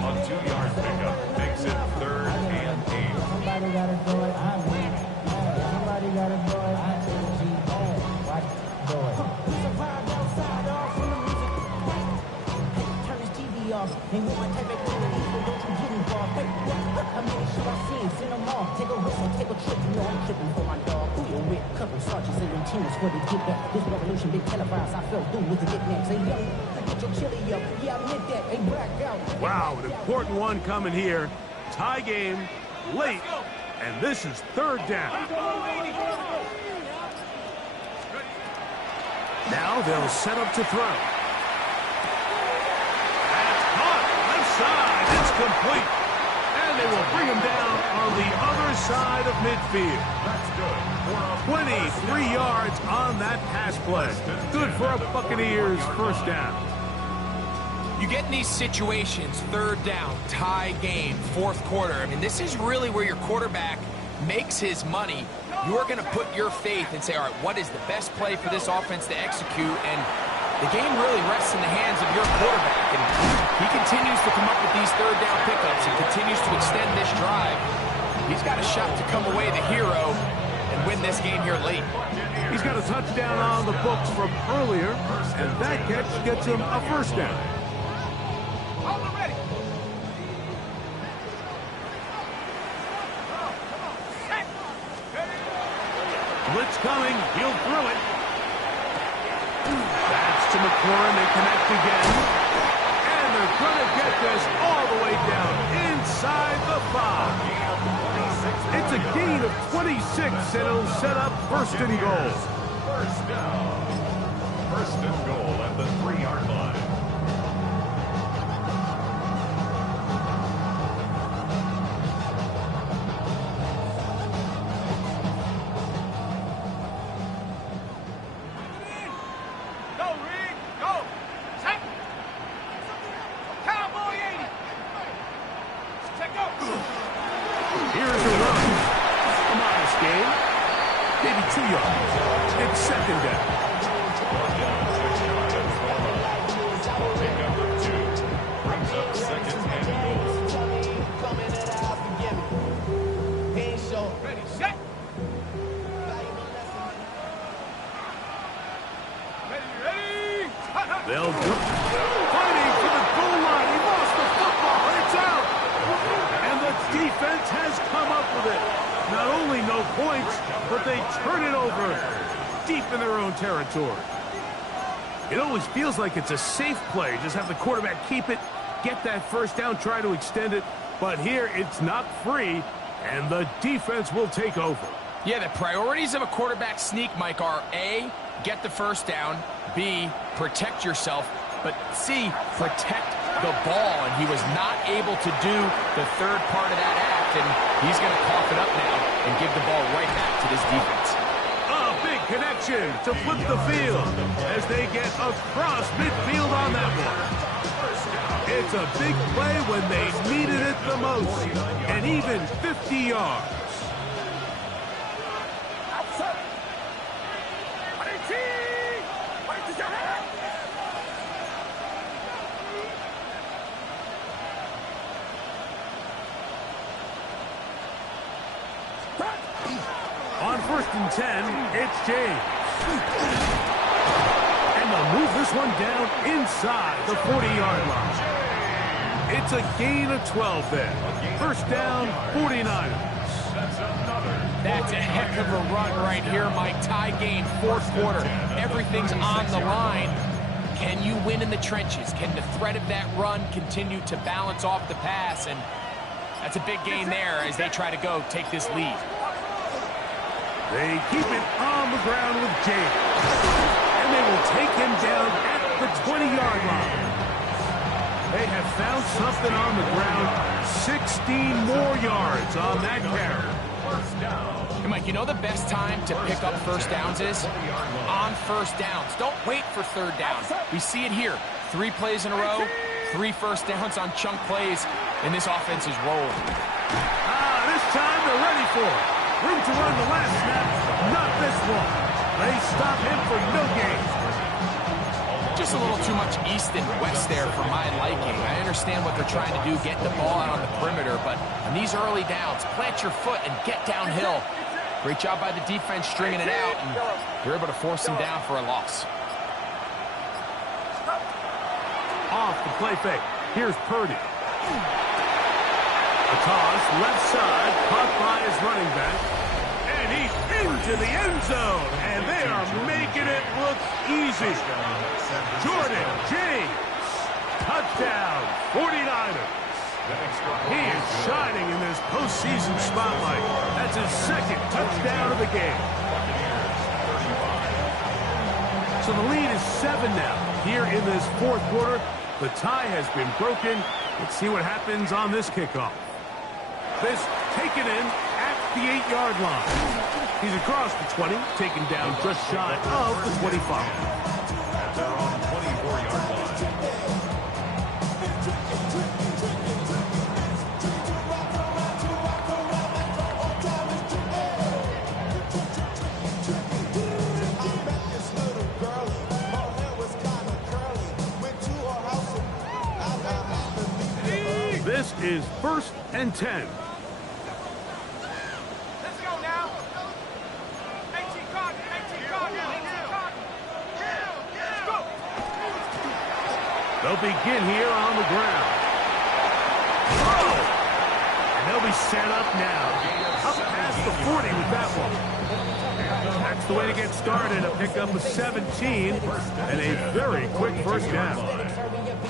A 2-yard pickup makes it 3rd and 8. Somebody gotta do it, I win. Somebody gotta do it, I watch do it. Survive outside off from the music. Hey, turn this TV off. Ain't want my type of quality, so don't you get involved. Hey, how many should I see? Send them off. Take a whistle, take a trip. You know I'm tripping for my dog. Who you with? Couple sergeants and teams for the get back. This revolution been televised. I fell through with the knickknacks. Hey, yo, get your chili up. Yeah, I meant that. Hey, blackout. Wow, an important one coming here. Tie game, late, and this is 3rd down. Now they'll set up to throw. That's caught, left side, it's complete. And they will bring him down on the other side of midfield. That's good. 23 yards on that pass play. Good for a Buccaneers first down. You get in these situations, 3rd down, tie game, 4th quarter. I mean, this is really where your quarterback makes his money. You're going to put your faith and say, all right, what is the best play for this offense to execute? And the game really rests in the hands of your quarterback. And he continues to come up with these 3rd down pickups and continues to extend this drive. He's got a shot to come away the hero and win this game here late. He's got a touchdown on the books from earlier, and that catch gets him a first down. All ready. Blitz coming, he'll throw it. That's to McLaurin, they connect again. And they're going to get this all the way down inside the 5. It's a gain of 26, and it'll set up 1st and goal. First down. 1st and goal at the 3-yard line. Go, Reed, go. Check. Cowboy 80. Check go. Here's a run. A modest gain. Maybe 2 yards. It's 2nd down. 6 yards at the line. Pickup of 2. Brings up 2nd and goal. Ready, set. Ready. They'll go. Fighting for the goal line. He lost the football. It's out. And the defense has come up with it. Not only no points, but they turn it over deep in their own territory. It always feels like it's a safe play. Just have the quarterback keep it, get that first down, try to extend it. But here it's not free, and the defense will take over. Yeah, the priorities of a quarterback sneak, Mike, are A, get the first down, B, protect yourself, but C, protect the ball. And he was not able to do the 3rd part of that act, and he's going to cough it up now and give the ball right back to this defense. A big connection to flip the field as they get across midfield on that one. It's a big play when they needed it the most, and even 50 yards. On 1st and 10, it's James. And this one down inside the 40-yard line. It's a gain of 12 there. First down, 49ers. That's a heck of a run right here, Mike. Tie game, fourth quarter. Everything's on the line. Can you win in the trenches? Can the threat of that run continue to balance off the pass? And that's a big gain there as they try to go take this lead. They keep it on the ground with James. And they will take him down at the 20-yard line. They have found something on the ground. 16 more yards on that carry. Hey, Mike, you know the best time to pick up first downs is? On first downs. Don't wait for third downs. We see it here. 3 plays in a row, 3 first downs on chunk plays, and this offense is rolling. This time they're ready for it. Room to run the last snap, not this one. They stop him for no gain. Just a little too much east and west there for my liking. I understand what they're trying to do, getting the ball out on the perimeter, but on these early downs, plant your foot and get downhill. Great job by the defense stringing it out, and they're able to force him down for a loss. Off the play fake. Here's Purdy. A toss, left side, caught by his running back. And he's into the end zone. And they are making it look easy. Jordan James. Touchdown, 49ers. He is shining in this postseason spotlight. That's his second touchdown of the game. So the lead is 7 now. Here in this fourth quarter, the tie has been broken. Let's see what happens on this kickoff. This taken in at the 8-yard line. He's across the 20, taken down just shy of the 25. And they're on the 24-yard line. This is 1st and 10. Let's go now. 18 Cardinals, 18 Cardinals, 18 Cardinals. Let's go. They'll begin here on the ground. Oh! And they'll be set up now. Up past the 40 with that one. That's the way to get started. A pickup of 17 and a very quick first down.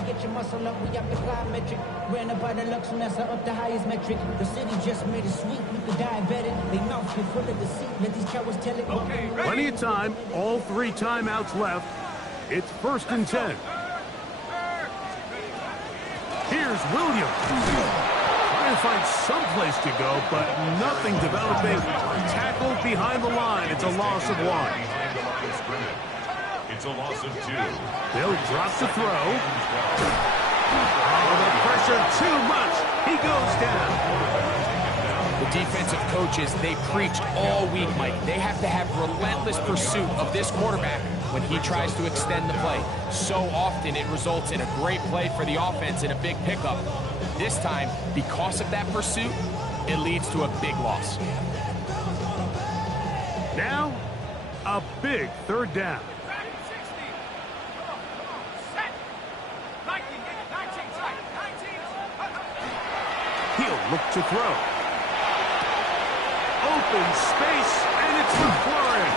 Get your muscle up, we up the plyometric. Ran up by the Lux Mesa up the highest metric. The city just made it sweet, we could diabetic. They mouth get full of deceit, let these cowards tell it. Okay, ready? Plenty of time, all 3 timeouts left. It's 1st and 10. Here's Williams. Trying to find some place to go, but nothing developing. Tackled behind the line. It's a loss of 1. Behind the line of scrimmage. It's a loss of 2. They'll drop the throw. Oh, the pressure too much. He goes down. The defensive coaches, they preach all week, Mike. They have to have relentless pursuit of this quarterback when he tries to extend the play. So often it results in a great play for the offense and a big pickup. This time, because of that pursuit, it leads to a big loss. Now, a big 3rd down. He'll look to throw. Open space, and it's McLaurin.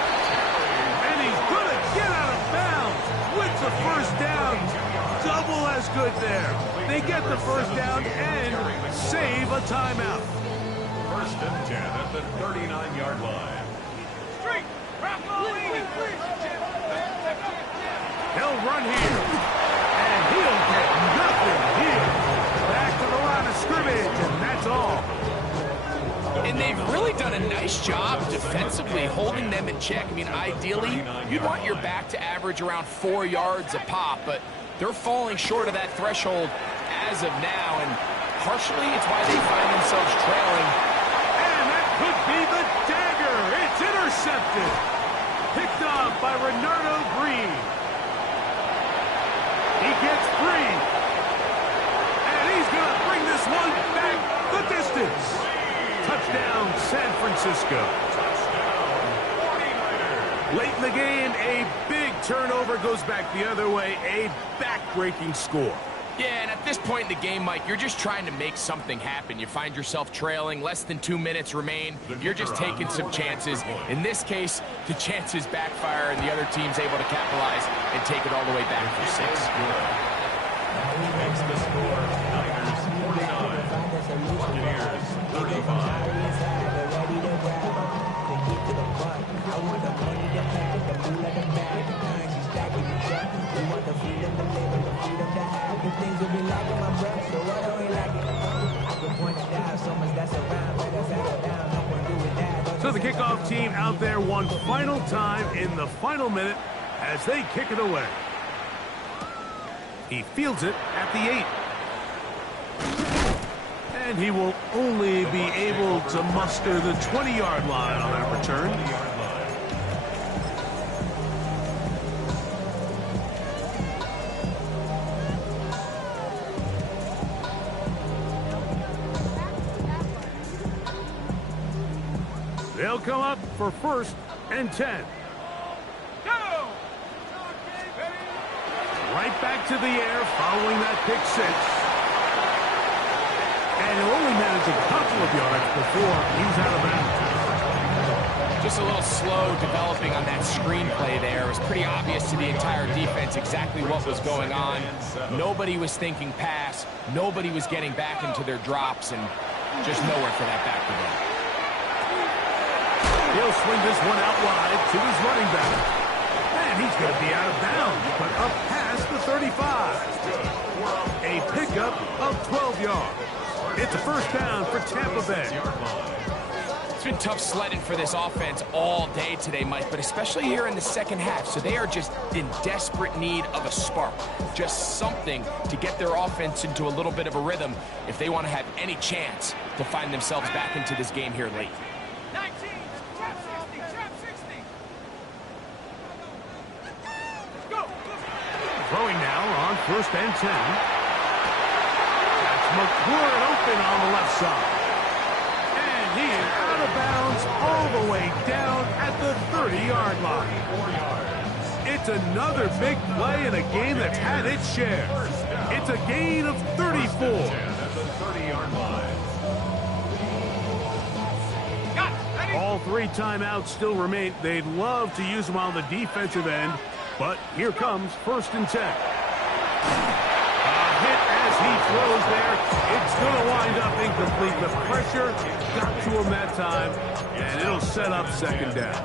And he's going to get out of bounds with the first down. Double as good there. They get the first down and save a timeout. 1st and 10 at the 39-yard line. They'll run here. And he'll get nothing here. Back to the line of scrimmage, and that's all. And they've really done a nice job defensively holding them in check. I mean, ideally, you'd want your back to average around 4 yards a pop, but they're falling short of that threshold as of now, and partially it's why they find themselves trailing. And that could be the dagger. It's intercepted. Picked off by Renardo Green. He gets free. And he's going to bring this one back the distance. Touchdown, San Francisco. Late in the game, a big turnover goes back the other way. A back-breaking score. Yeah, and at this point in the game, Mike, you're just trying to make something happen. You find yourself trailing, less than 2 minutes remain. You're just taking some chances. In this case, the chances backfire, and the other team's able to capitalize and take it all the way back for 6. Makes the score Niners 49, Buccaneers 35. So the kickoff team out there one final time in the final minute as they kick it away. He fields it at the 8. And he will only be able to muster the 20-yard line on that return. They'll come up for 1st and 10. Go! Right back to the air following that pick 6. And he'll only manage a couple of yards before he's out of bounds. Just a little slow developing on that screenplay there. It was pretty obvious to the entire defense exactly what was going on. Nobody was thinking pass. Nobody was getting back into their drops, and just nowhere for that back to go. He'll swing this one out wide to his running back. And he's going to be out of bounds, but up past the 35. A pickup of 12 yards. It's a first down for Tampa Bay. It's been tough sledding for this offense all day today, Mike, but especially here in the second half. So they are just in desperate need of a spark, just something to get their offense into a little bit of a rhythm if they want to have any chance to find themselves back into this game here late. 19, trap 60. Go! Throwing now on 1st and 10. That's McClure open on the left side. And he is out of bounds all the way down at the 30-yard line. It's another big play in a game that's had its share. It's a gain of 34. At the 30-yard line. All 3 timeouts still remain. They'd love to use them on the defensive end, but here comes 1st and 10. A hit as he throws there. It's going to wind up incomplete. The pressure got to him that time, and it'll set up 2nd down.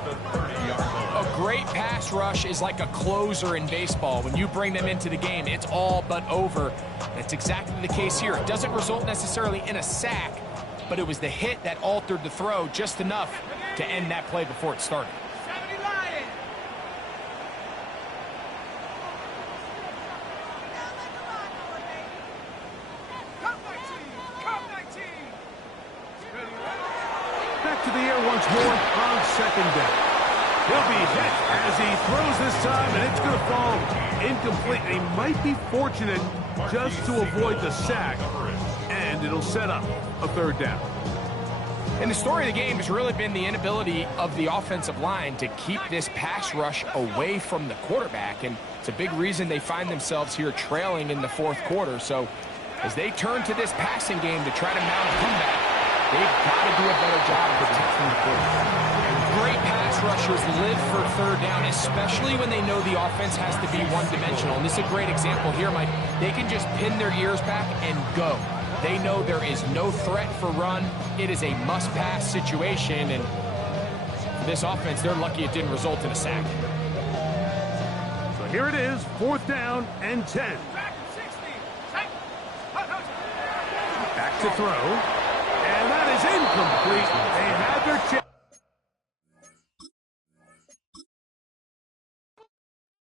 A great pass rush is like a closer in baseball. When you bring them into the game, it's all but over. That's exactly the case here. It doesn't result necessarily in a sack, but it was the hit that altered the throw just enough to end that play before it started. 70 Lions! Come 19! Back to the air once more on 2nd down. He'll be hit as he throws this time, and it's going to fall incomplete. He might be fortunate just to avoid the sack, and it'll set up a 3rd down. And the story of the game has really been the inability of the offensive line to keep this pass rush away from the quarterback, and it's a big reason they find themselves here trailing in the 4th quarter. So as they turn to this passing game to try to mount a comeback, they've got to do a better job protecting the quarterback. Great pass rushers live for 3rd down, especially when they know the offense has to be one-dimensional. And this is a great example here, Mike. They can just pin their ears back and go. They know there is no threat for run. It is a must-pass situation, and for this offense, they're lucky it didn't result in a sack. So here it is, 4th down and 10. Back 60! Back to throw. And that is incomplete. They had their